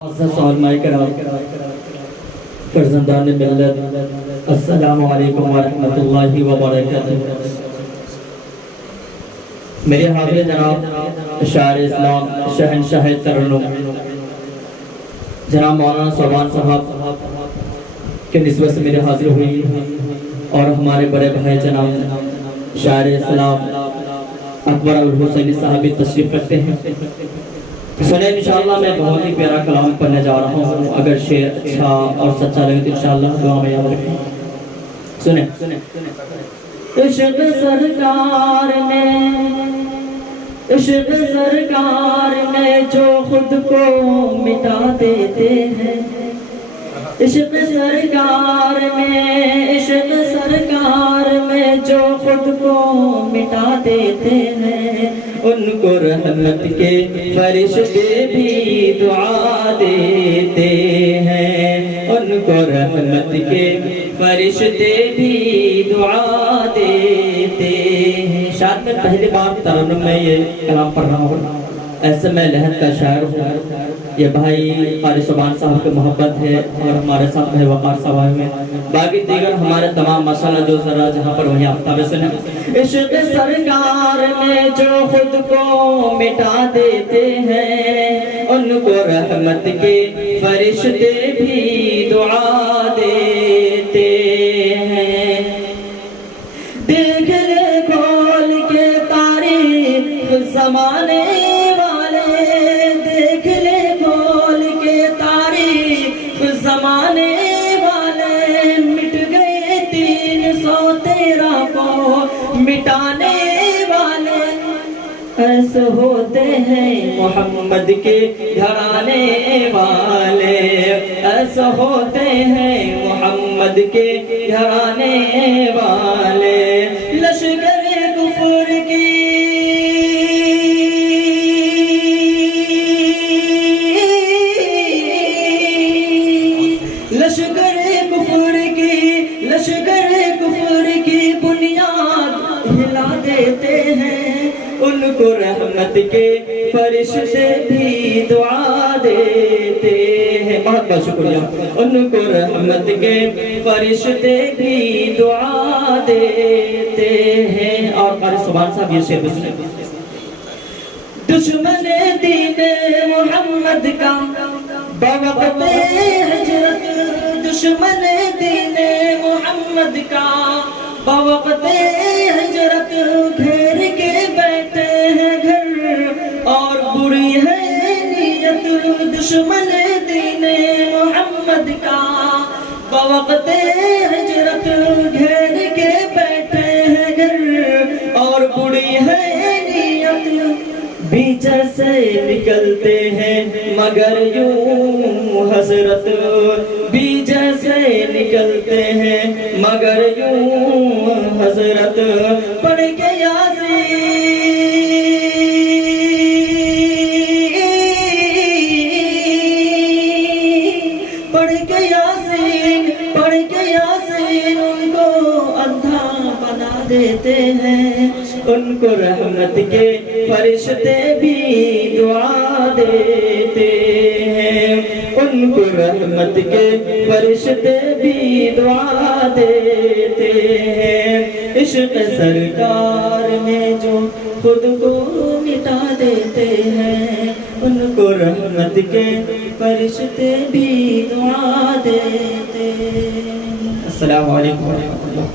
علماء کرام فرزندان ملت السلام علیکم ورحمۃ اللہ وبرکاتہ۔ میرے حاضر جناب شاعر اسلام شہنشاہ ترنم جناب مولانا سبحان صاحب کے نسبت سے میرے حاضر ہوئی اور ہمارے بڑے بھائی جناب شاعر اسلام اکبر الحسینی صاحب بھی تشریف رکھتے ہیں۔ سنیں انشاءاللہ میں بہت ہی پیارا کلام پڑھنے جا رہا ہوں، اگر شعر اچھا اور سچا لگے تو انشاءاللہ دعا میں یاد رکھیں۔ سنیں عشق سرکار میں جو خود کو مٹا دیتے ہیں، عشق سرکار میں جو خود کو مٹا دیتے ہیں، ان کو رحمت کے فرشتے بھی دعا دیتے ہیں، ان کو رحمت کے فرشتے بھی دعا دیتے ہیں۔ شاید میں پہلی بار ترنم میں یہ کلام پڑھ رہا ہوں، ایسے میں لہد کا شاعر ہوں۔ یہ بھائی قاری سبحان صاحب کی محبت ہے اور ہمارے ساتھ بھائی وقار صاحب میں باقی دیگر ہمارے تمام ماشاءاللہ جو ذرا جہاں پر وہیں آفتاب سنیں۔ عشق سرکار میں جو خود کو مٹا دیتے ہیں، ان کو رحمت کے فرشتے بھی دعا دیتے ہیں۔ دیکھ لے کھول کے تاریخ زمانے زمانے والے مٹ گئے 313 کو مٹانے والے، ایسے ہوتے ہیں محمد کے گھرانے والے، ایسے ہوتے ہیں محمد کے گھرانے والے۔ لشکر کفر کی لشکر کفر کی بنیاد ہلا دیتے ہیں، ان کو رحمت کے فرشتے بھی دعا دیتے ہیں۔ بہت بہت شکریہ۔ ان کو رحمت کے فرشتے بھی دعا دیتے ہیں۔ اور قاری سبحان صاحب یہ شعر سنیں۔ دشمن دین محمد کا بوقت ہجرت، دشمن دین محمد کا بوقت ہجرت گھیر کے بیٹھے ہیں گھر اور بری ہے نیت، دشمن دین محمد کا بوقت ہجرت گھیر کے بیٹھے ہیں گھر اور بری ہے نیت، بیچ سے نکلتے ہیں مگر یوں حسرت، بیچ سے نکلتے ہیں مگر یوں حسرت، پڑھ کے یاسین پڑھ کے یاسین پڑھ کے یاسین ان کو اندھا بنا دیتے ہیں، ان کو رحمت کے فرشتے بھی دعا دیتے ہیں، ان کو رحمت کے فرشتے بھی دعا دیتے ہیں۔ عشق سرکار میں جو خود کو مٹا دیتے ہیں، ان کو رحمت کے فرشتے بھی دعا دیتے ہیں۔ السلام علیکم ورحمۃ اللہ۔